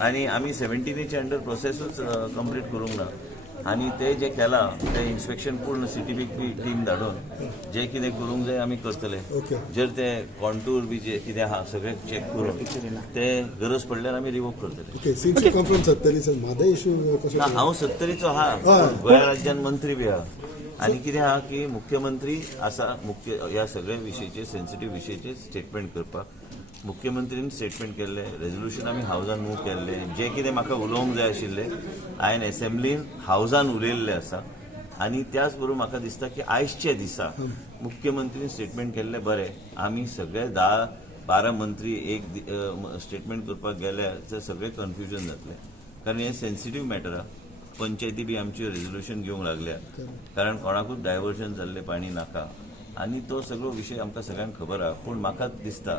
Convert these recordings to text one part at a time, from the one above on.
आणि आम्ही 17चे under प्रोसेसच complete करूंक ना आणि ते जे केला ते इन्स्पेक्शन पूर्ण सीटीबी टीम धाडून जे कितें करूंक जाय आमी करतले जर ते कॉन्टूर बी जे कितें आहा सगळे चेक करून ते गरज पडल्यार आमी रिवोक करतले ना हांव 70चो आहा गोंय राज्यान मंत्री बी आहा आणि कितें आहा की मुख्यमंत्री आसा मुख्य ह्या सगळ्या विशयाचे सेन्सिटीव विशयाचे स्टेटमेंट करपाक मुख्यमंत्रीन स्टेटमेंट केल्ले रेजोल्युशन आमी हावजान मूव केल्ले जे कितें म्हाका उलोवंक जाय आशिल्ले हांवें एसेंब्लीन हावजान उलयल्ले आसा आणि त्याच बरोबर म्हाका दिसता की आयजच्या दिसा मुख्यमंत्रीन स्टेटमेंट केल्ले बरें आमी सगळे 10-12 मंत्री एक स्टेटमेंट करपाक गेल्यार तर सगळे कन्फ्युजन जातले कारण हे सेन्सिटीव मॅटर आहा पंचायती बी आमचे रेजोल्युशन घेवंक लागल्या कारण कोणाकूच डायवर्जन जाल्ले पाणी नाका आणि तो सगळो विषय आमकां सगळ्यांक खबर आहा पूण म्हाका दिसता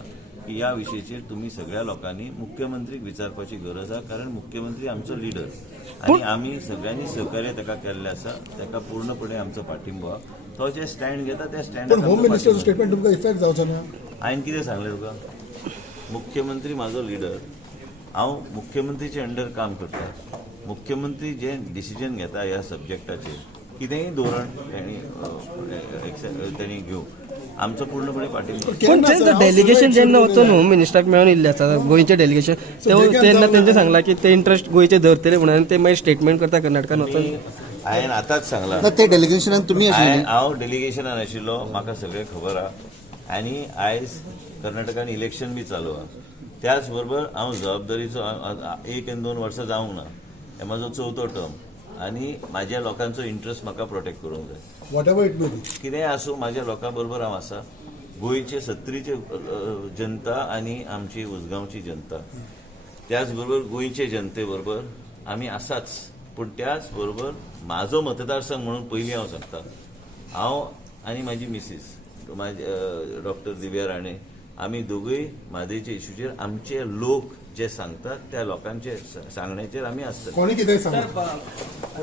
की ह्या विशयाचेर तुम्ही सगळ्या लोकांनी मुख्यमंत्रीक विचारपाची गरज आहा कारण मुख्यमंत्री आमचो लिडर आणि आमी सगळ्यांनी सहकार्य ताका केल्लें आसा ताका पूर्णपणे आमचो पाठिंबो आहा तो जे स्टँड घेता त्या स्टँडाक होम मिनिस्टर स्टेटमेंट तुमकां इफेक्ट जावचो ना हांवें कितें सांगलें तुका मुख्यमंत्री म्हाजो लिडर हांव मुख्यमंत्रीचे अंडर काम करता मुख्यमंत्री जे डिसिजन घेता ह्या सब्जेक्टाचेर कितेंय धोरण त्यांनी घेऊ आमचं पूर्णपणे पाठिंबा पण त्यांचं डेलिगेशन जेन्ना वचून होम मिनिस्टराक मेळून येयल्लें आसा गोंयचें डेलिगेशन तेन्ना तेंचे सांगला की ते इंट्रस्ट गोंयचे धरतले म्हणून ते मागीर स्टेटमेंट करता कर्नाटकान वचून हांवें आतांच सांगला ते डेलिगेशनान तुमी हांव डेलिगेशनान आशिल्लो म्हाका सगळें खबर आहा आनी आयज कर्नाटकान इलेक्शन बी चालू आहा त्याच बरोबर हांव जबाबदारीचो 1 आनी 2 वर्सां जावंक ना हे म्हाजो 4थो टर्म आणि माझ्या लोकांचो इंटरेस्ट म्हाका प्रोटेक्ट करूंक जाय what ever it may be कितेंय आसूं माझ्या लोकां बरोबर हांव आसा गोंयचे 70चे जनता आणि आमची उसगांवची जनता त्याच बरोबर गोंयचे जनते बरोबर आमी आसाच पूण त्याच बरोबर म्हाजो मतदारसंघ म्हणून पयलीं हांव सांगता हांव आनी म्हाजी मिसीस डॉक्टर दिव्या राणे आमी दोगूय म्हादयचे इश्यूचेर आमचे लोक जे सांगतात त्या लोकांचे सांगण्याचेर आमी आसता कोणी कितें सांगता